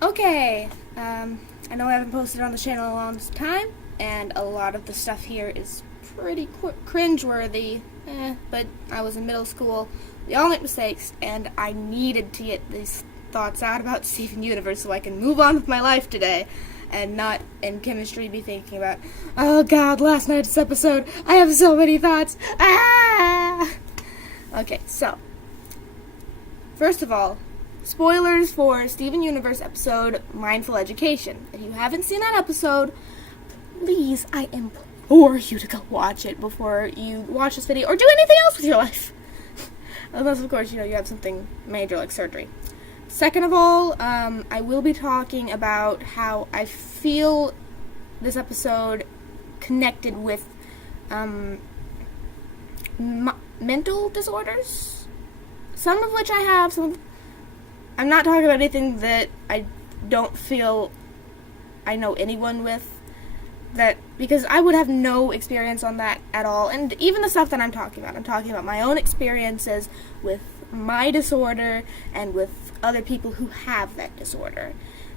Okay, I know I haven't posted on the channel in a long time, and a lot of the stuff here is pretty cringeworthy, but I was in middle school, we all make mistakes, and I needed to get these thoughts out about Steven Universe so I can move on with my life today, and not in chemistry be thinking about, oh god, last night's episode, I have so many thoughts, ah! Okay, so, first of all, spoilers for Steven Universe episode Mindful Education. If you haven't seen that episode, please, I implore you to go watch it before you watch this video or do anything else with your life. Unless, of course, you have something major like surgery. Second of all, I will be talking about how I feel this episode connected with mental disorders. Some of which I have, I'm not talking about anything that I don't feel I know anyone with, because I would have no experience on that at all, and even the stuff that I'm talking about my own experiences with my disorder and with other people who have that disorder.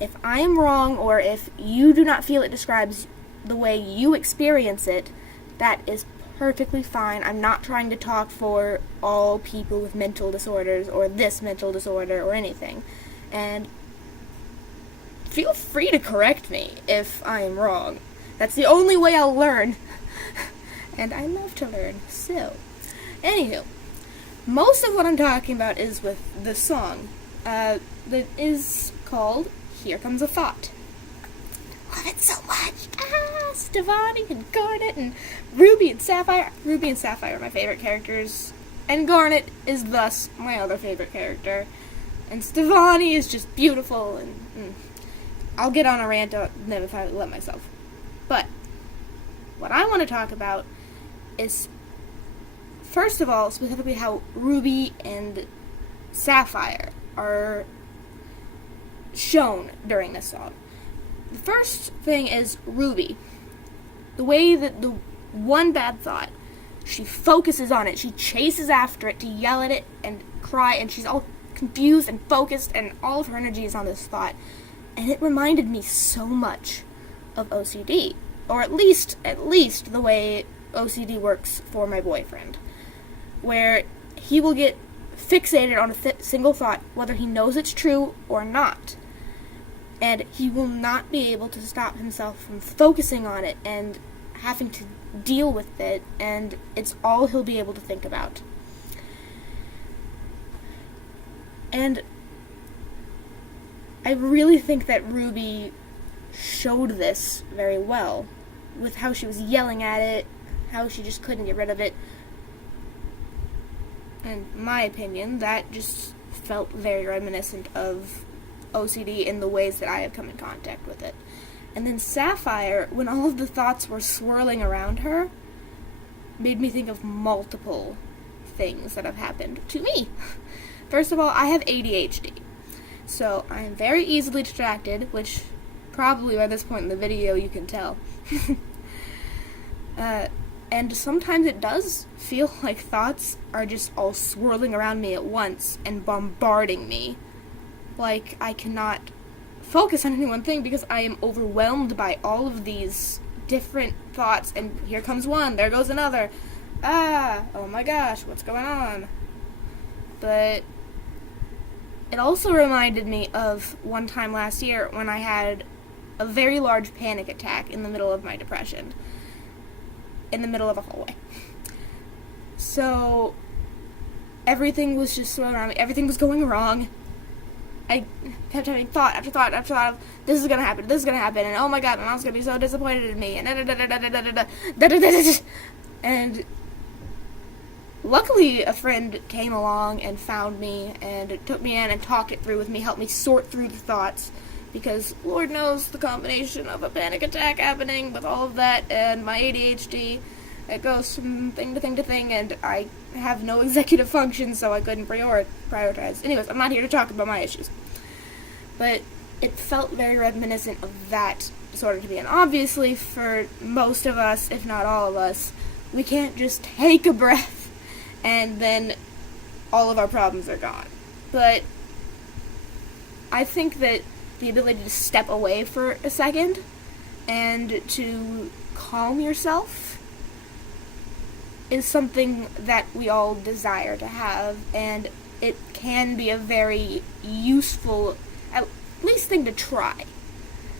If I am wrong, or if you do not feel it describes the way you experience it, that is perfectly fine. I'm not trying to talk for all people with mental disorders or this mental disorder or anything. And feel free to correct me if I am wrong. That's the only way I'll learn. And I love to learn. So, anywho, most of what I'm talking about is with the song that is called Here Comes a Thought. Love it so much. Stevonnie and Garnet and Ruby and Sapphire. Ruby and Sapphire are my favorite characters, and Garnet is thus my other favorite character. And Stevonnie is just beautiful, and I'll get on a rant on them if I let myself. But what I want to talk about is, first of all, specifically how Ruby and Sapphire are shown during this song. The first thing is Ruby. The way that the one bad thought, she focuses on it, she chases after it to yell at it and cry, and she's all confused and focused, and all of her energy is on this thought. And it reminded me so much of OCD, or at least the way OCD works for my boyfriend, where he will get fixated on a single thought, whether he knows it's true or not. And he will not be able to stop himself from focusing on it and having to deal with it, and it's all he'll be able to think about. And I really think that Ruby showed this very well, with how she was yelling at it, how she just couldn't get rid of it. In my opinion, that just felt very reminiscent of OCD in the ways that I have come in contact with it. And then Sapphire, when all of the thoughts were swirling around her, made me think of multiple things that have happened to me. First of all, I have ADHD, so I am very easily distracted, which probably by this point in the video you can tell. And sometimes it does feel like thoughts are just all swirling around me at once and bombarding me. Like, I cannot focus on any one thing because I am overwhelmed by all of these different thoughts, and here comes one, there goes another. Oh my gosh, what's going on? But it also reminded me of one time last year when I had a very large panic attack in the middle of my depression, in the middle of a hallway. So everything was just swirling around me, everything was going wrong. I kept having thought after thought after thought of, this is gonna happen, and oh my god, my mom's gonna be so disappointed in me, and luckily a friend came along and found me and took me in and talked it through with me, helped me sort through the thoughts, because Lord knows the combination of a panic attack happening with all of that and my ADHD, it goes from thing to thing to thing, and I have no executive function, so I couldn't prioritize. Anyways, I'm not here to talk about my issues. But it felt very reminiscent of that disorder to me. And obviously, for most of us, if not all of us, we can't just take a breath and then all of our problems are gone. But I think that the ability to step away for a second and to calm yourself is something that we all desire to have, and it can be a very useful, at least thing to try.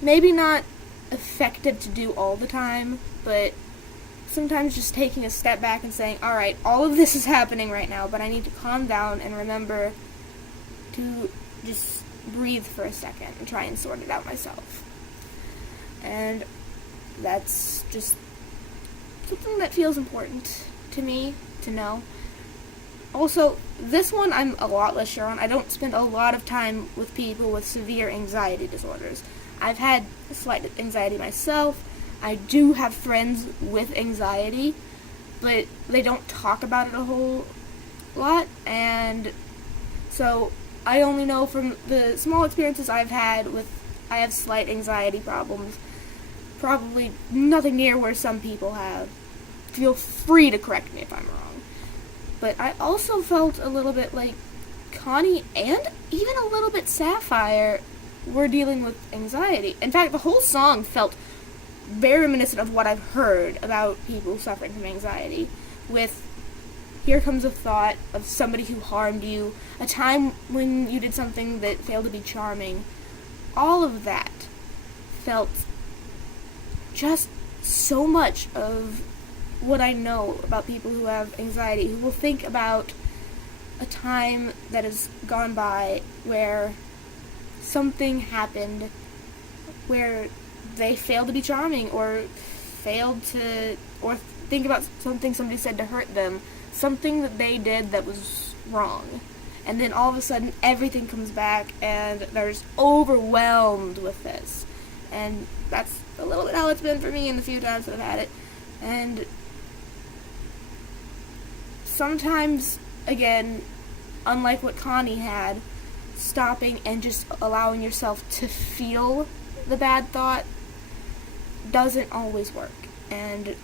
Maybe not effective to do all the time, but sometimes just taking a step back and saying, alright, all of this is happening right now, but I need to calm down and remember to just breathe for a second and try and sort it out myself. And that's just something that feels important to me to know. Also, this one I'm a lot less sure on. I don't spend a lot of time with people with severe anxiety disorders. I've had slight anxiety myself. I do have friends with anxiety, but they don't talk about it a whole lot, and so I only know from the small experiences I've had with, I have slight anxiety problems, probably nothing near where some people have. Feel free to correct me if I'm wrong. But I also felt a little bit like Connie and even a little bit Sapphire were dealing with anxiety. In fact, the whole song felt very reminiscent of what I've heard about people suffering from anxiety, with here comes a thought of somebody who harmed you, a time when you did something that failed to be charming. All of that felt just so much of what I know about people who have anxiety, who will think about a time that has gone by where something happened where they failed to be charming, or think about something somebody said to hurt them, something that they did that was wrong. And then all of a sudden everything comes back and they're just overwhelmed with this. And that's a little bit how it's been for me in the few times that I've had it. And sometimes, again, unlike what Connie had, stopping and just allowing yourself to feel the bad thought doesn't always work, and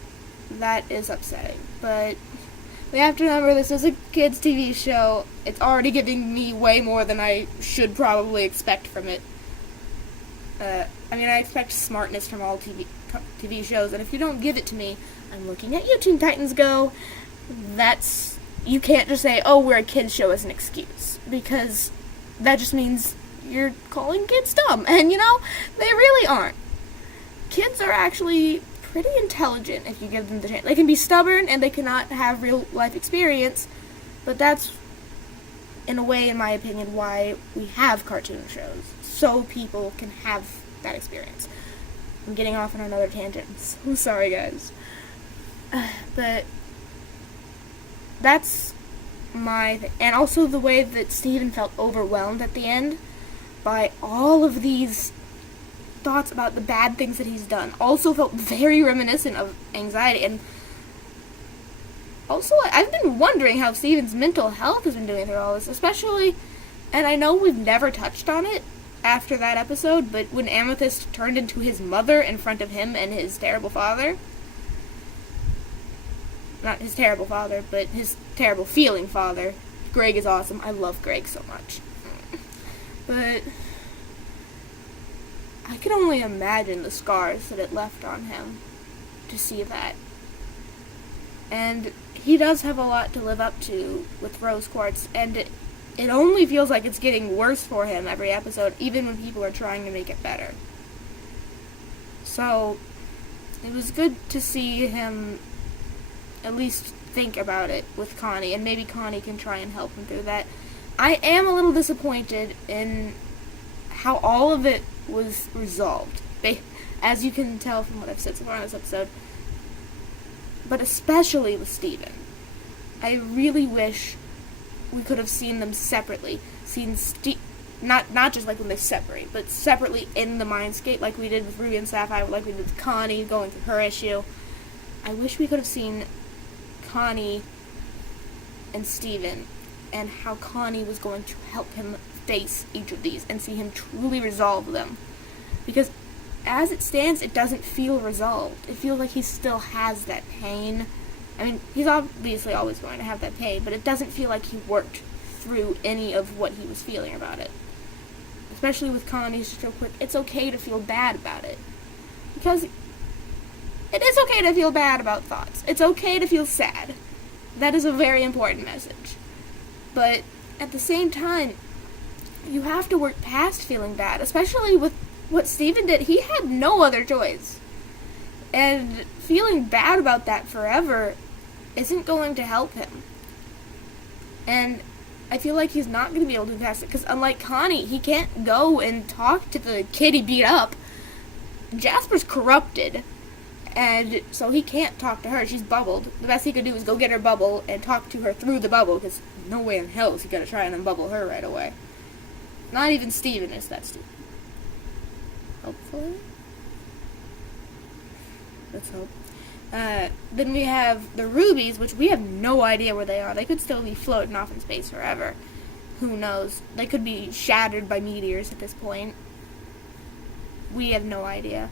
that is upsetting. But we have to remember this is a kids' TV show. It's already giving me way more than I should probably expect from it. I expect smartness from all TV shows, and if you don't give it to me, I'm looking at you, Teen Titans Go. You can't just say, oh, we're a kids' show as an excuse, because that just means you're calling kids dumb, and they really aren't. Kids are actually pretty intelligent if you give them the chance. They can be stubborn and they cannot have real life experience, but that's, in a way, in my opinion, why we have cartoon shows, so people can have that experience. I'm getting off on another tangent. I'm sorry, guys. But that's my thing. And also the way that Steven felt overwhelmed at the end by all of these thoughts about the bad things that he's done also felt very reminiscent of anxiety. And also, I've been wondering how Steven's mental health has been doing through all this, especially, and I know we've never touched on it after that episode, but when Amethyst turned into his mother in front of him and his terrible father. Not his terrible father, but his terrible feeling father. Greg is awesome. I love Greg so much. But I can only imagine the scars that it left on him to see that. And he does have a lot to live up to with Rose Quartz, and it only feels like it's getting worse for him every episode, even when people are trying to make it better. So, it was good to see him at least think about it with Connie, and maybe Connie can try and help him through that. I am a little disappointed in how all of it was resolved, as you can tell from what I've said so far in this episode, but especially with Steven. I really wish we could have seen them separately, not just like when they separate, but separately in the Mindscape, like we did with Ruby and Sapphire, like we did with Connie going through her issue. I wish we could have seen Connie and Steven, and how Connie was going to help him face each of these and see him truly resolve them. Because as it stands, it doesn't feel resolved. It feels like he still has that pain. I mean, he's obviously always going to have that pain, but it doesn't feel like he worked through any of what he was feeling about it. especially with Connie's, just real quick, it's okay to feel bad about it. Because it is okay to feel bad about thoughts. It's okay to feel sad. That is a very important message. But at the same time, you have to work past feeling bad, especially with what Steven did. He had no other choice. And feeling bad about that forever isn't going to help him. And I feel like he's not going to be able to pass it, because unlike Connie, he can't go and talk to the kid he beat up. Jasper's corrupted, and so he can't talk to her. She's bubbled. The best he could do is go get her bubble and talk to her through the bubble, because no way in hell is he going to try and unbubble her right away. Not even Steven is that stupid. Hopefully. Let's hope. Then we have the rubies, which we have no idea where they are. They could still be floating off in space forever. Who knows? They could be shattered by meteors at this point. We have no idea.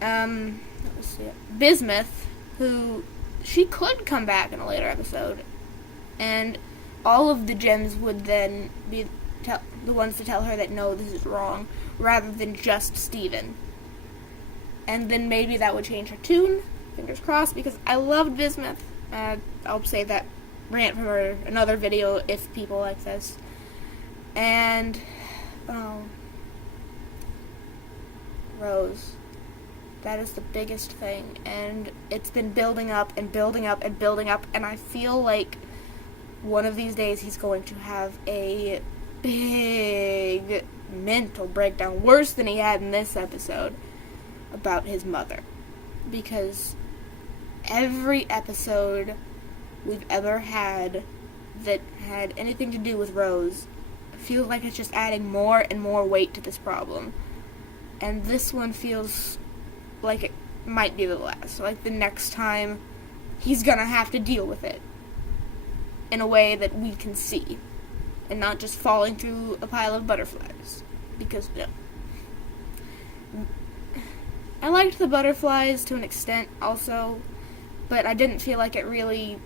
Let's see. Bismuth, who she could come back in a later episode, and all of the gems would then be the ones to tell her that no, this is wrong, rather than just Steven. And then maybe that would change her tune. Fingers crossed, because I loved Bismuth. I'll save that rant for another video if people like this. And Rose. That is the biggest thing, and it's been building up and building up and building up, and I feel like one of these days he's going to have a big mental breakdown, worse than he had in this episode, about his mother. Because every episode we've ever had that had anything to do with Rose feels like it's just adding more and more weight to this problem. And this one feels like it might be the last. Like the next time he's gonna have to deal with it in a way that we can see, and not just falling through a pile of butterflies. Because I liked the butterflies to an extent also, but I didn't feel like it really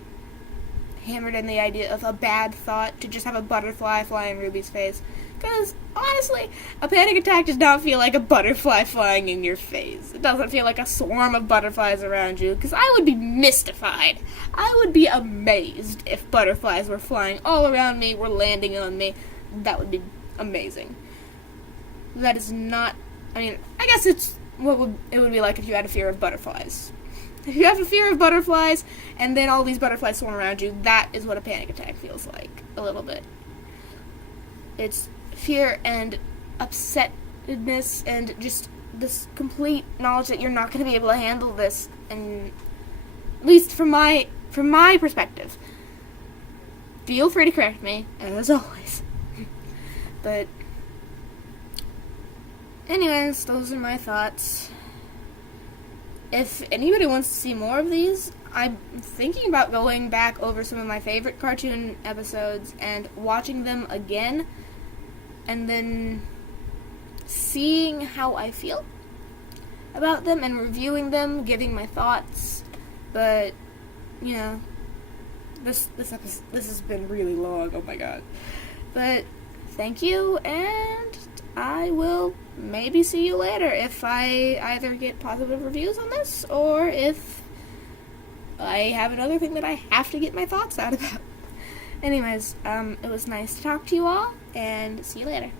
hammered in the idea of a bad thought to just have a butterfly fly in Ruby's face. Because, honestly, a panic attack does not feel like a butterfly flying in your face. It doesn't feel like a swarm of butterflies around you, because I would be mystified. I would be amazed if butterflies were flying all around me, were landing on me. That would be amazing. That is not, I guess it's what it would be like if you had a fear of butterflies. If you have a fear of butterflies, and then all these butterflies swarm around you, that is what a panic attack feels like, a little bit. It's fear and upsetness and just this complete knowledge that you're not going to be able to handle this, and at least from my perspective. Feel free to correct me, as always. But anyways, those are my thoughts. If anybody wants to see more of these, I'm thinking about going back over some of my favorite cartoon episodes and watching them again, and then seeing how I feel about them and reviewing them, giving my thoughts. But this has been really long. Oh my god. But thank you, and I will maybe see you later if I either get positive reviews on this or if I have another thing that I have to get my thoughts out about. Anyways, it was nice to talk to you all, and see you later.